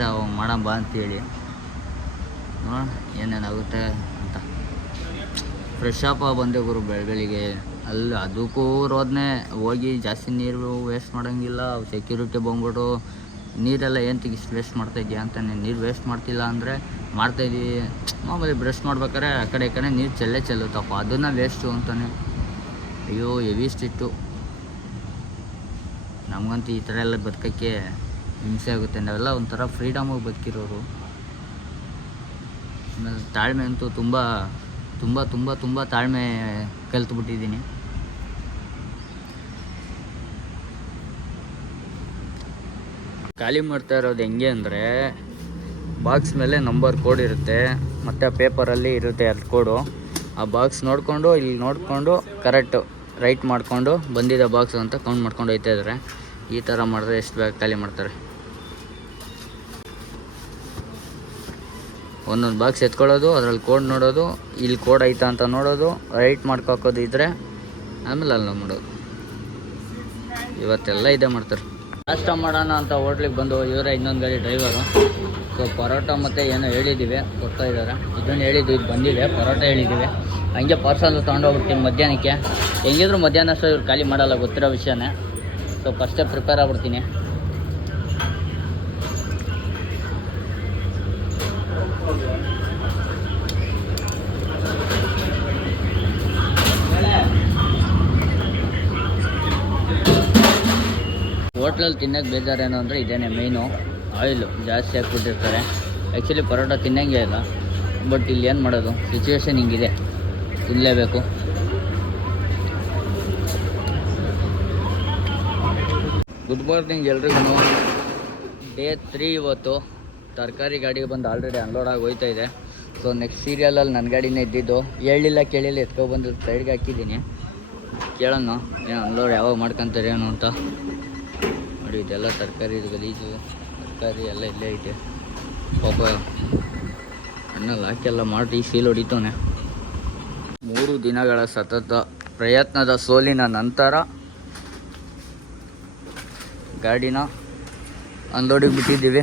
ಬಾ ಅಂತೇಳಿ. ನೋಡೋಣ ಏನೇನಾಗುತ್ತೆ. ಫ್ರೆಶ್ ಅಪ್ ಬಂದೆ ಗುರು ಬೆಳಗಳಿಗೆ. ಅಲ್ಲಿ ಅದಕ್ಕೂ ರೋದನೆ ಹೋಗಿ ಜಾಸ್ತಿ ನೀರು ವೇಸ್ಟ್ ಮಾಡೋಂಗಿಲ್ಲ. ಸೆಕ್ಯೂರಿಟಿ ಬಂದ್ಬಿಟ್ಟು ನೀರೆಲ್ಲ ಏನು ತೆಗಿಸ್ ವೇಸ್ಟ್ ಮಾಡ್ತಾ ಇದೆಯಾ ಅಂತಾನೆ. ನೀರು ವೇಸ್ಟ್ ಮಾಡ್ತಿಲ್ಲ ಅಂದರೆ ಮಾಡ್ತಾಯಿದ್ದೀವಿ ಮಾಮೂಲಿ ಬ್ರಷ್ ಮಾಡ್ಬೇಕಾದ್ರೆ ಆ ಕಡೆ ಈ ಕಡೆ ನೀರು ಚೆಲ್ಲೇ ಚೆಲ್ಲುತ್ತಪ್ಪ. ಅದನ್ನು ವೇಸ್ಟು ಅಂತಾನೆ. ಅಯ್ಯೋ ಹೆವಿ ಸ್ಟಿಟ್ಟು ನಮಗಂತೂ ಈ ಥರ ಎಲ್ಲ ಬದುಕೋಕ್ಕೆ ಹಿಂಸೆ ಆಗುತ್ತೆ. ನಾವೆಲ್ಲ ಒಂಥರ ಫ್ರೀಡಮಾಗಿ ಬದುಕಿರೋರು. ಆಮೇಲೆ ತಾಳ್ಮೆ ಅಂತೂ ತುಂಬ ತುಂಬ ತುಂಬ ತುಂಬ ತಾಳ್ಮೆ ಕಲ್ತ್ಬಿಟ್ಟಿದ್ದೀನಿ. ಖಾಲಿ ಮಾಡ್ತಾ ಇರೋದು ಹೆಂಗೆ ಅಂದರೆ, ಬಾಕ್ಸ್ ಮೇಲೆ ನಂಬರ್ ಕೋಡ್ ಇರುತ್ತೆ, ಮತ್ತು ಪೇಪರಲ್ಲಿ ಇರುತ್ತೆ ಅದು ಕೋಡು. ಆ ಬಾಕ್ಸ್ ನೋಡಿಕೊಂಡು, ಇಲ್ಲಿ ನೋಡಿಕೊಂಡು, ಕರೆಕ್ಟು ರೈಟ್ ಮಾಡಿಕೊಂಡು ಬಂದಿದ್ದ ಬಾಕ್ಸ್ ಅಂತ ಕೌಂಟ್ ಮಾಡ್ಕೊಂಡು ಹೋಗ್ತಾ ಇದ್ದಾರೆ. ಈ ಥರ ಮಾಡಿದ್ರೆ ಎಷ್ಟು ಬೇಗ ಖಾಲಿ ಮಾಡ್ತಾರೆ. ಒಂದೊಂದು ಬಾಕ್ಸ್ ಎತ್ಕೊಳ್ಳೋದು, ಅದರಲ್ಲಿ ಕೋಡ್ ನೋಡೋದು, ಇಲ್ಲಿ ಕೋಡ್ ಐತಾ ಅಂತ ನೋಡೋದು ರೈಟ್ ಮಾಡ್ಕೋಕೋದು ಇದ್ದರೆ ಆಮೇಲೆ ಅಲ್ಲಿ ಮಾಡೋದು ಇವತ್ತೆಲ್ಲ ಇದೇ ಮಾಡ್ತಾರೆ. ನಾಷ್ಟ ಮಾಡೋಣ ಅಂತ ಹೋಟ್ಲಿಗೆ ಬಂದು ಇವರೇ ಇನ್ನೊಂದು ಗಾಡಿ ಡ್ರೈವರು ಸೊ ಪರೋಟ ಮತ್ತು ಏನೋ ಹೇಳಿದ್ದೀವಿ ಕೊಡ್ತಾ ಇದ್ದಾರೆ. ಇದನ್ನು ಹೇಳಿದ್ದು ಇದು ಬಂದಿದೆ, ಪರೋಟ ಹೇಳಿದ್ದೀವಿ ಹಂಗೆ ಪಾರ್ಸಲ್ ತೊಗೊಂಡೋಗ್ಬಿಡ್ತೀನಿ ಮಧ್ಯಾಹ್ನಕ್ಕೆ. ಹೆಂಗಿದ್ರು ಮಧ್ಯಾಹ್ನ ಅಷ್ಟು ಇವ್ರು ಖಾಲಿ ಮಾಡಲ್ಲ, ಗೊತ್ತಿರೋ ವಿಷಯನೇ. ಸೊ ಫಸ್ಟೇ ಪ್ರಿಪೇರ್ ಆಗ್ಬಿಡ್ತೀನಿ. ಹೋಟ್ಲಲ್ಲಿ ತಿನ್ನೋಕೆ ಬೇಜಾರೇನೋ ಅಂದರೆ ಇದೇನೆ ಮೇಯ್ನು ಆಯಿಲು ಜಾಸ್ತಿ ಹಾಕ್ಬಿಟ್ಟಿರ್ತಾರೆ. ಆ್ಯಕ್ಚುಲಿ ಪರೋಟ ತಿನ್ನಂಗೆ ಇಲ್ಲ. ಬಟ್ ಇಲ್ಲಿ ಏನು ಮಾಡೋದು? ಸಿಚುವೇಶನ್ ಹಿಂಗಿದೆ. ತಿನ್ನಲೇಬೇಕು ಗುಡ್ ಮಾರ್ನಿಂಗ್ ಎಲ್ರಿಗೂ. ಡೇ ತ್ರೀ ಇವತ್ತು. ತರಕಾರಿ ಗಾಡಿಗೆ ಬಂದು ಆಲ್ರೆಡಿ ಅನ್ಲೋಡ್ ಆಗಿ ಹೋಯ್ತಾ ಇದೆ. ಸೊ ನೆಕ್ಸ್ಟ್ ಸೀರಿಯಲಲ್ಲಿ ನನ್ನ ಗಾಡಿನೇ ಇದ್ದಿದ್ದು. ಹೇಳಿಲ್ಲ, ಕೇಳಿಲ್ಲ ಎತ್ಕೊಬಂದು ಸೈಡ್ಗೆ ಹಾಕಿದ್ದೀನಿ. ಕೇಳೋಣ, ಏನು ಅನ್ಲೋಡ್ ಯಾವಾಗ ಮಾಡ್ಕೊತಾರೆ ಏನು ಅಂತ. ನೋಡಿ ಇದೆಲ್ಲ ತರಕಾರಿ ಇದು, ಗಲೀಜು, ತರಕಾರಿ ಎಲ್ಲ ಇಲ್ಲೇ ಐತೆ. ಪಾಪ ಅಣ್ಣ ಹಾಕೆಲ್ಲ ಮಾಡಿ ಸೀಲ್ ಹೊಡಿತಾನೆ ಮೂರು ದಿನಗಳ ಸತತ ಪ್ರಯತ್ನದ ಸೋಲಿನ ನಂತರ ಗಾಡಿನ ಅನ್ಲೋಡಿಗೆ ಬಿಟ್ಟಿದ್ದೀವಿ.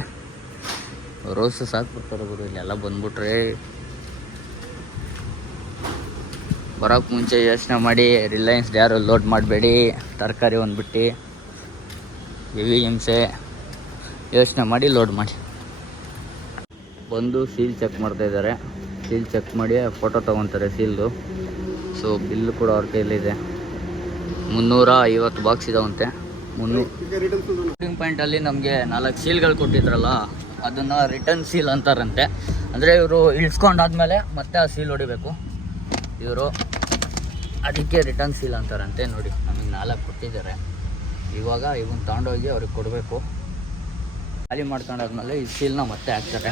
ರೋಸ್ ಸಾಕ್ಬಿಡ್ತಾರೆ ಗುರು, ಇಲ್ಲೆಲ್ಲ ಬಂದ್ಬಿಟ್ರೆ. ಬರೋಕ್ಕೆ ಮುಂಚೆ ಯೋಚನೆ ಮಾಡಿ, ರಿಲಯನ್ಸ್ ಯಾರು ಲೋಡ್ ಮಾಡಬೇಡಿ, ತರಕಾರಿ ಒಂದ್ಬಿಟ್ಟು. ಹೆವಿ ಹಿಂಸೆ ಯೋಚನೆ ಮಾಡಿ ಲೋಡ್ ಮಾಡಿ. ಬಂದು ಸೀಲ್ ಚೆಕ್ ಮಾಡ್ತಾ ಇದ್ದಾರೆ. ಸೀಲ್ ಚೆಕ್ ಮಾಡಿ ಫೋಟೋ ತೊಗೊತಾರೆ ಸೀಲ್ದು ಸೊ ಬಿಲ್ ಕೂಡ ಅವ್ರ ಕೈಲಿದೆ ಮುನ್ನೂರ ಐವತ್ತು ಬಾಕ್ಸ್ ಇದಾವಂತೆ ಮುನ್ನೂರು ಶೂಟಿಂಗ್ ಪಾಯಿಂಟಲ್ಲಿ ನಮಗೆ ನಾಲ್ಕು ಸೀಲ್ಗಳು ಕೊಟ್ಟಿದ್ರಲ್ಲ, ಅದನ್ನು ರಿಟರ್ನ್ ಸೀಲ್ ಅಂತಾರಂತೆ. ಅಂದರೆ ಇವರು ಇಳಿಸ್ಕೊಂಡಾದ್ಮೇಲೆ ಮತ್ತೆ ಆ ಸೀಲ್ ಹೊಡಿಬೇಕು. ಇವರು ಅದಕ್ಕೆ ರಿಟರ್ನ್ ಸೀಲ್ ಅಂತಾರಂತೆ, ನೋಡಿ, ನಮಗೆ ನಾಲ್ಕು ಕೊಟ್ಟಿದ್ದಾರೆ. ಇವಾಗ ಇವನ್ ತಗೊಂಡೋಗಿ ಅವ್ರಿಗೆ ಕೊಡಬೇಕು. ಖಾಲಿ ಮಾಡ್ಕೊಂಡಾದ್ಮೇಲೆ ಈ ಸೀಲ್ನ ಮತ್ತೆ ಹಾಕ್ತಾರೆ.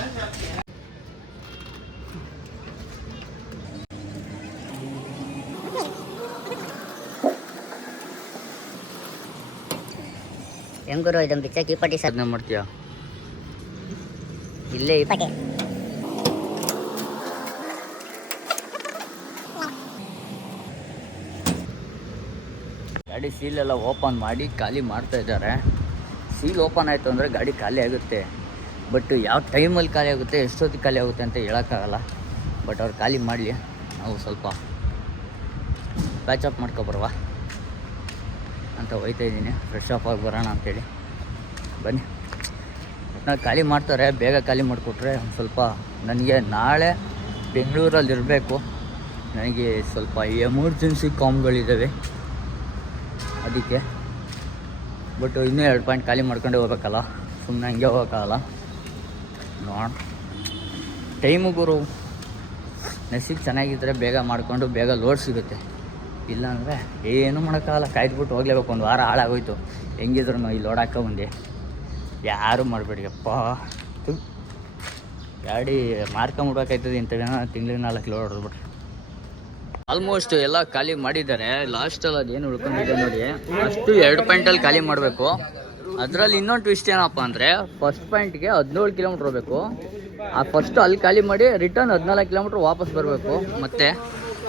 ಹೆಂಗರು ಗುರು ಇದನ್ನ ಮಾಡ್ತೀಯ ಇಲ್ಲೇ ಅದನ್ನೇ ಮಾಡ್ತೀಯಾ? ಇಲ್ಲೇ ಗಾಡಿ ಸೀಲ್ ಎಲ್ಲ ಓಪನ್ ಮಾಡಿ ಖಾಲಿ ಮಾಡ್ತಾ ಇದ್ದಾರೆ. ಸೀಲ್ ಓಪನ್ ಆಯಿತು ಅಂದರೆ ಗಾಡಿ ಖಾಲಿ ಆಗುತ್ತೆ. ಬಟ್ ಯಾವ ಟೈಮಲ್ಲಿ ಖಾಲಿ ಆಗುತ್ತೆ, ಎಷ್ಟೊತ್ತಿಗೆ ಖಾಲಿ ಆಗುತ್ತೆ ಅಂತ ಹೇಳೋಕ್ಕಾಗಲ್ಲ. ಬಟ್ ಅವ್ರು ಖಾಲಿ ಮಾಡಲಿ. ನಾವು ಸ್ವಲ್ಪ ಪ್ಯಾಚಪ್ ಮಾಡ್ಕೊಬರ್ವಾ ಅಂತ ಹೋಯ್ತಾ ಇದ್ದೀನಿ. ಫ್ರೆಶ್ ಆಫ್ ಆಗಿ ಬರೋಣ ಅಂತೇಳಿ ಬನ್ನಿ. ನಾವು ಖಾಲಿ ಮಾಡ್ತಾರೆ. ಬೇಗ ಖಾಲಿ ಮಾಡಿಕೊಟ್ರೆ ಒಂದು ಸ್ವಲ್ಪ ನನಗೆ ನಾಳೆ ಬೆಂಗಳೂರಲ್ಲಿ ಇರಬೇಕು ನನಗೆ ಸ್ವಲ್ಪ ಎಮರ್ಜೆನ್ಸಿ ಕಾಮ್ಗಳಿದ್ದಾವೆ ಅದಕ್ಕೆ. ಬಟ್ ಇನ್ನೂ ಎರಡು ಪಾಯಿಂಟ್ ಖಾಲಿ ಮಾಡ್ಕೊಂಡೇ ಹೋಗ್ಬೇಕಲ್ಲ. ಸುಮ್ಮನೆ ಹಂಗೆ ಹೋಗೋಕ್ಕಾಗಲ್ಲ ನೋಡ. ಟೈಮು ಗುರು ನಸೀಬ್ ಚೆನ್ನಾಗಿದ್ದರೆ ಬೇಗ ಮಾಡಿಕೊಂಡು ಬೇಗ ಲೋಡ್ ಸಿಗುತ್ತೆ. ಇಲ್ಲಾಂದರೆ ಏನೂ ಮಾಡೋಕ್ಕಾಗಲ್ಲ. ಕಾಯ್ದುಬಿಟ್ಟು ಹೋಗ್ಲೇಬೇಕು. ಒಂದು ವಾರ ಹಾಳಾಗೋಯ್ತು. ಹೆಂಗಿದ್ರು ಈ ಲೋಡ್ ಹಾಕೋ ಮುಂದೆ. ಯಾರು ಮಾಡಬೇಡಿ ಅಪ್ಪ. ಗಾಡಿ ಮಾರ್ಕೊಂಬಿಡ್ಬೇಕಾಯ್ತದೆ ಇಂಥ ಜನ ತಿಂಗಳಿಗೆ ನಾಲ್ಕು ಲೋಡ್ ಹೊಡೆದ್ಬಿಟ್ರೆ. ಆಲ್ಮೋಸ್ಟ್ ಎಲ್ಲ ಖಾಲಿ ಮಾಡಿದ್ದಾರೆ. ಲಾಸ್ಟಲ್ಲಿ ಅದೇನು ಉಳ್ಕೊಂಡಿದೆ ನೋಡಿ. ಅಷ್ಟು ಎರಡು ಪಾಯಿಂಟಲ್ಲಿ ಖಾಲಿ ಮಾಡಬೇಕು. ಅದರಲ್ಲಿ ಇನ್ನೊಂದು ಟ್ವಿಸ್ಟ್ ಏನಪ್ಪ ಅಂದರೆ ಫಸ್ಟ್ ಪಾಯಿಂಟ್ಗೆ ಹದಿನೇಳು ಕಿಲೋಮೀಟ್ರ್ ಹೋಗಬೇಕು ಆ ಫಸ್ಟ್ ಅಲ್ಲಿ ಖಾಲಿ ಮಾಡಿ ರಿಟರ್ನ್ ಹದಿನಾಲ್ಕು ಕಿಲೋಮೀಟ್ರ್ ವಾಪಸ್ ಬರಬೇಕು. ಮತ್ತೆ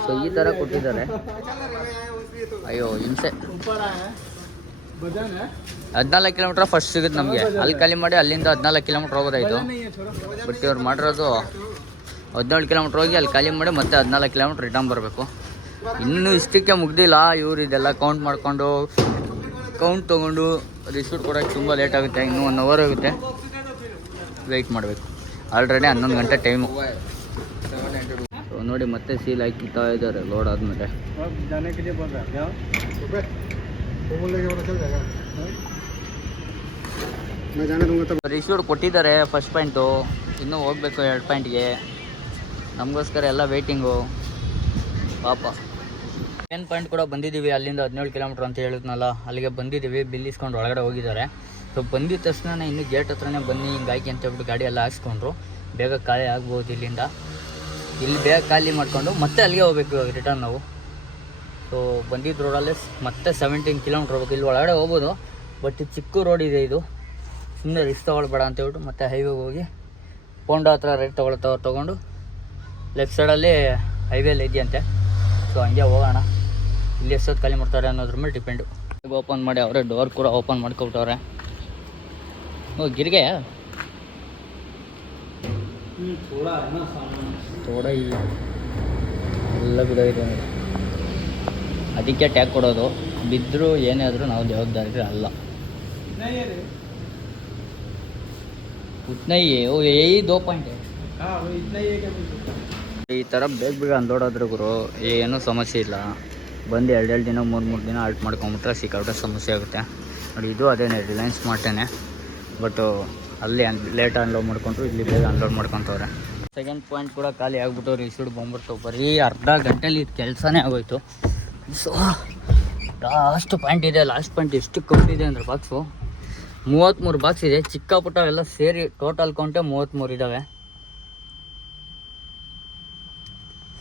ಸೊ ಈ ಥರ ಕೊಟ್ಟಿದ್ದಾರೆ. ಅಯ್ಯೋ, ಹಿಂಸೆ. ಹದಿನಾಲ್ಕು ಕಿಲೋಮೀಟ್ರ್ ಫಸ್ಟ್ ಸಿಗುತ್ತೆ ನಮಗೆ. ಅಲ್ಲಿ ಖಾಲಿ ಮಾಡಿ ಅಲ್ಲಿಂದ ಹದಿನಾಲ್ಕು ಕಿಲೋಮೀಟ್ರ್ ಹೋಗೋದಾಯ್ತು. ಬಟ್ ಇವ್ರು ಮಾಡಿರೋದು ಹದಿನೇಳು ಕಿಲೋಮೀಟ್ರ್ ಹೋಗಿ ಅಲ್ಲಿ ಖಾಲಿ ಮಾಡಿ ಮತ್ತೆ ಹದಿನಾಲ್ಕು ಕಿಲೋಮೀಟ್ರ್ ರಿಟರ್ನ್ ಬರಬೇಕು. ಇನ್ನೂ ಇಷ್ಟಕ್ಕೆ ಮುಗ್ದಿಲ್ಲ, ಇವರು ಇದೆಲ್ಲ ಕೌಂಟ್ ಮಾಡಿಕೊಂಡು ಕೌಂಟ್ ತೊಗೊಂಡು ರಿಸೂಟ್ ಕೊಡೋಕ್ಕೆ ತುಂಬ ಲೇಟ್ ಆಗುತ್ತೆ, ಇನ್ನೂ ಒನ್ ಅವರ್ ಆಗುತ್ತೆ. ವೆಯ್ಟ್ ಮಾಡಬೇಕು. ಆಲ್ರೆಡಿ ಹನ್ನೊಂದು ಗಂಟೆ ಟೈಮು ನೋಡಿ ಮತ್ತೆ ಸೀಲ್ ಹಾಕಿತಾ ಇದ್ದಾರೆ ಲೋಡ್ ಆದಮೇಲೆ. ರಿಸೂಟ್ ಕೊಟ್ಟಿದ್ದಾರೆ ಫಸ್ಟ್ ಪಾಯಿಂಟು ಇನ್ನೂ ಹೋಗ್ಬೇಕು, ಎರಡು ಪಾಯಿಂಟ್ಗೆ ನಮಗೋಸ್ಕರ ಎಲ್ಲ ವೆಯ್ಟಿಂಗು ಪಾಪ. ಟೆನ್ ಪಾಯಿಂಟ್ ಕೂಡ ಬಂದಿದ್ದೀವಿ, ಅಲ್ಲಿಂದ ಹದಿನೇಳು ಕಿಲೋಮೀಟ್ರ್ ಅಂತ ಹೇಳಿದ್ನಲ್ಲ, ಅಲ್ಲಿಗೆ ಬಂದಿದ್ದೀವಿ ಬಿಲ್ ಇಸ್ಕೊಂಡು ಒಳಗಡೆ ಹೋಗಿದ್ದಾರೆ. ಸೊ ಬಂದಿದ ತಕ್ಷಣ ಇನ್ನೂ ಗೇಟ್ ಹತ್ರನೇ ಬನ್ನಿ, ಹಿಂಗೆ ಹಾಕಿ ಅಂತ ಹೇಳ್ಬಿಟ್ಟು ಗಾಡಿ ಎಲ್ಲ ಹಾಕ್ಸ್ಕೊಂಡ್ರು. ಬೇಗ ಖಾಲಿ ಆಗ್ಬೋದು ಇಲ್ಲಿಂದ. ಇಲ್ಲಿ ಬೇಗ ಖಾಲಿ ಮಾಡಿಕೊಂಡು ಮತ್ತೆ ಅಲ್ಲಿಗೆ ಹೋಗ್ಬೇಕು ಇವಾಗ ರಿಟರ್ನ್ ನಾವು. ಸೊ ಬಂದಿದ್ದ ರೋಡಲ್ಲೇ ಮತ್ತೆ ಸೆವೆಂಟೀನ್ ಕಿಲೋಮೀಟ್ರ್ ಹೋಗ್ಬೇಕು. ಇಲ್ಲಿ ಒಳಗಡೆ ಹೋಗ್ಬೋದು ಬಟ್ ಚಿಕ್ಕ ರೋಡ್ ಇದೆ ಇದು. ಸುಮ್ಮನೆ ರಿಸ್ಕ್ ತೊಗೊಳ್ಬೇಡ ಅಂತ ಹೇಳ್ಬಿಟ್ಟು ಮತ್ತೆ ಹೈವೇಗೆ ಹೋಗಿ ಪೋಂಡ ಹತ್ರ ರೇಟ್ ತೊಗೊಳ್ತಾವ್ರು ತೊಗೊಂಡು ಲೆಫ್ಟ್ ಸೈಡಲ್ಲಿ ಹೈವೇಲ್ ಇದೆಯಂತೆ. ಸೊ ಹಂಗೆ ಹೋಗೋಣ. ಇಲ್ಲಿ ಎಷ್ಟೊತ್ತು ಖಾಲಿ ಮಾಡ್ತಾರೆ ಅನ್ನೋದ್ರ ಮೇಲೆ ಡಿಪೆಂಡು ಓಪನ್ ಮಾಡಿ ಅವರೇ ಡೋರ್ ಕೂಡ ಓಪನ್ ಮಾಡ್ಕೊಬಿಟ್ಟವ್ರೆ. ಓ, ಗಿರಿಗೆ? ಎಲ್ಲ ಗಿಡ ಇದೆ ಅದಕ್ಕೆ ಟ್ಯಾಗ್ ಕೊಡೋದು. ಬಿದ್ದರೂ ಏನೇ ಆದರೂ ನಾವು ಜವಾಬ್ದಾರಿ ಅಲ್ಲ. ಉತ್ನೈ ಓ, ಏ ದೋ ಪಾಯಿಂಟ್ ಈ ಥರ ಬೇಗ ಬೇಗ ಅನ್ಲೋಡಾದ್ರೆ ಗುರು, ಏನೂ ಸಮಸ್ಯೆ ಇಲ್ಲ. ಬಂದು ಎರಡೆರಡು ದಿನ, ಮೂರು ಮೂರು ದಿನ ಆಲ್ಟ್ ಮಾಡ್ಕೊಂಬಿಟ್ರೆ ಸಿಕ್ಕಾಬಿಟ್ಟೆ ಸಮಸ್ಯೆ ಆಗುತ್ತೆ. ನೋಡಿ, ಇದು ಅದೇನೇ ರಿಲಯನ್ಸ್ ಮಾಡ್ತೇನೆ ಬಟ್ಟು ಅಲ್ಲಿ ಲೇಟ್ ಅನ್ಲೋಡ್ ಮಾಡ್ಕೊಂಡ್ರು, ಇಲ್ಲಿ ಬೇಗ ಅನ್ಲೋಡ್ ಮಾಡ್ಕೊತವ್ರೆ. ಸೆಕೆಂಡ್ ಪಾಯಿಂಟ್ ಕೂಡ ಖಾಲಿ ಆಗ್ಬಿಟ್ಟು ರಿಸೀಡ್ ಬಂದ್ಬಿಡ್ತು. ಬರೀ ಅರ್ಧ ಗಂಟೆಲಿ ಇದು ಕೆಲಸನೇ ಆಗೋಯ್ತು. ಸೊ ಲಾಸ್ಟ್ ಪಾಯಿಂಟ್ ಇದೆ ಲಾಸ್ಟ್ ಪಾಯಿಂಟ್ ಎಷ್ಟು ಕೊಟ್ಟಿದೆ ಅಂದರೆ ಬಾಕ್ಸು ಮೂವತ್ತ್ಮೂರು ಬಾಕ್ಸ್ ಇದೆ ಚಿಕ್ಕ ಪುಟ್ಟ ಎಲ್ಲ ಸೇರಿ ಟೋಟಲ್ ಕೌಂಟೆ ಮೂವತ್ತ್ಮೂರು ಇದ್ದಾವೆ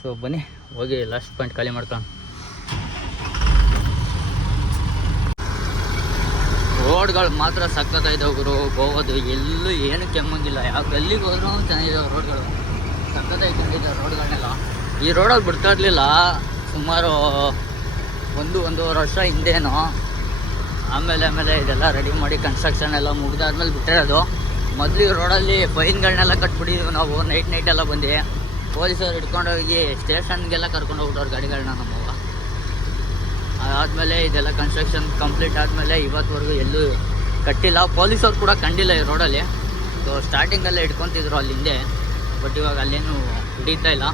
ಸೊ ಬನ್ನಿ, ಹೋಗಿ ಲಾಸ್ಟ್ ಪಾಯಿಂಟ್ ಖಾಲಿ ಮಾಡ್ಕೊಂಡು ರೋಡ್ಗಳು ಮಾತ್ರ ಸಖತ್ತಾಯ್ತವೆ ಗುರು, ಹೋಗೋದು ಎಲ್ಲೂ ಏನು ಕೆಮ್ಮಂಗಿಲ್ಲ. ಯಾವ ಗಲ್ಲಿಗೆ ಹೋದ್ರು ಚೆನ್ನಾಗಿದ್ದಾವೆ ರೋಡ್ಗಳು ಕಂಡಿದ್ದೆ ರೋಡ್ಗಳನ್ನೆಲ್ಲ ಈ ರೋಡಲ್ಲಿ ಬಿಡ್ತಾ ಇರಲಿಲ್ಲ. ಸುಮಾರು ಒಂದು, ಒಂದೂವರೆ ವರ್ಷ ಹಿಂದೇನೋ. ಆಮೇಲೆ ಆಮೇಲೆ ಇದೆಲ್ಲ ರೆಡಿ ಮಾಡಿ ಕನ್ಸ್ಟ್ರಕ್ಷನ್ ಎಲ್ಲ ಮುಗಿದಾದ್ಮೇಲೆ ಬಿಟ್ಟಿರೋದು. ಮೊದಲು ರೋಡಲ್ಲಿ ಫೈನ್ಗಳನ್ನೆಲ್ಲ ಕಟ್ಬಿಟ್ಟಿದ್ವಿ ನಾವು ನೈಟ್ ನೈಟ್ ಎಲ್ಲ ಬಂದು ಪೊಲೀಸರು ಹಿಡ್ಕೊಂಡೋಗಿ ಸ್ಟೇಷನ್ಗೆಲ್ಲ ಕರ್ಕೊಂಡು ಹೋಗ್ಬಿಟ್ಟವ್ರು ಗಾಡಿಗಳನ್ನ ನಮ್ಮವ ಅದಾದಮೇಲೆ ಇದೆಲ್ಲ ಕನ್ಸ್ಟ್ರಕ್ಷನ್ ಕಂಪ್ಲೀಟ್ ಆದಮೇಲೆ ಇವತ್ತುವರೆಗೂ ಎಲ್ಲೂ ಕಟ್ಟಿಲ್ಲ. ಪೊಲೀಸವ್ರು ಕೂಡ ಕಂಡಿಲ್ಲ ಈ ರೋಡಲ್ಲಿ ಸೊ ಸ್ಟಾರ್ಟಿಂಗಲ್ಲೇ ಇಟ್ಕೊತಿದ್ರು ಅಲ್ಲಿ ಹಿಂದೆ ಬಟ್ ಇವಾಗ ಅಲ್ಲೇನು ಹಿಡಿತಾ ಇಲ್ಲ.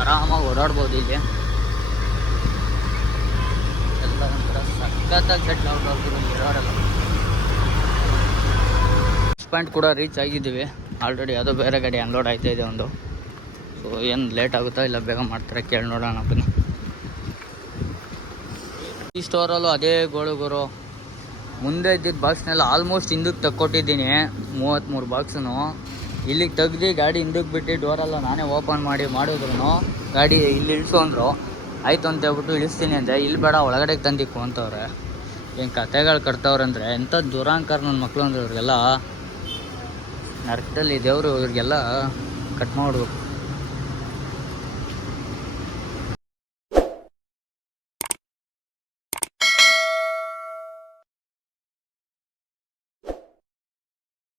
ಆರಾಮಾಗಿ ಓಡಾಡ್ಬೋದು ಇಲ್ಲಿ. ಎಲ್ಲ ಒಂಥರ ಸಖತ್ತಾಗಿ ಸೆಟ್ ಔಟ್ ಇರೋರೆಲ್ಲ ಪಾಯಿಂಟ್ ಕೂಡ ರೀಚ್ ಆಗಿದ್ದೀವಿ. ಆಲ್ರೆಡಿ ಯಾವುದೋ ಬೇರೆ ಗಾಡಿ ಅನ್ಲೋಡ್ ಆಯ್ತಾ ಇದೆ ಒಂದು. ಸೊ ಏನು ಲೇಟ್ ಆಗುತ್ತಾ ಇಲ್ಲ, ಬೇಗ ಮಾಡ್ತಾರೆ, ಕೇಳಿ ನೋಡೋಣ ಬನ್ನಿ ಈ ಸ್ಟೋರಲ್ಲೂ ಅದೇ ಗೋಳು ಗುರು. ಮುಂದೆ ಇದ್ದಿದ್ದ ಬಾಕ್ಸ್ನೆಲ್ಲ ಆಲ್ಮೋಸ್ಟ್ ಹಿಂದಕ್ಕೆ ತಕ್ಕೊಟ್ಟಿದ್ದೀನಿ. ಮೂವತ್ತ್ಮೂರು ಬಾಕ್ಸನು ಇಲ್ಲಿಗೆ ತೆಗ್ದು ಗಾಡಿ ಹಿಂದಕ್ಕೆ ಬಿಟ್ಟು ಡೋರೆಲ್ಲ ನಾನೇ ಓಪನ್ ಮಾಡಿ ಮಾಡಿದ್ರು ಗಾಡಿ ಇಲ್ಲಿ ಇಳಿಸು ಅಂದರು. ಆಯಿತು ಅಂತ ಹೇಳ್ಬಿಟ್ಟು ಇಳಿಸ್ತೀನಿ ಅಂದೆ. ಇಲ್ಲಿ ಬೇಡ, ಒಳಗಡೆಗೆ ತಂದಿಕ್ಕು ಅಂತವ್ರೆ ಏನು ಕತೆಗಳು ಕಟ್ತವ್ರೆ ಅಂದರೆ ಎಂಥ ದುರಾಂಕಾರ ನನ್ನ ಮಕ್ಕಳು ಅಂದ್ರೆ ಇವ್ರಿಗೆಲ್ಲ. ನರಕದಲ್ಲಿ ದೇವರು ಇವ್ರಿಗೆಲ್ಲ ಕಟ್ ಮಾಡ್ಬೇಕು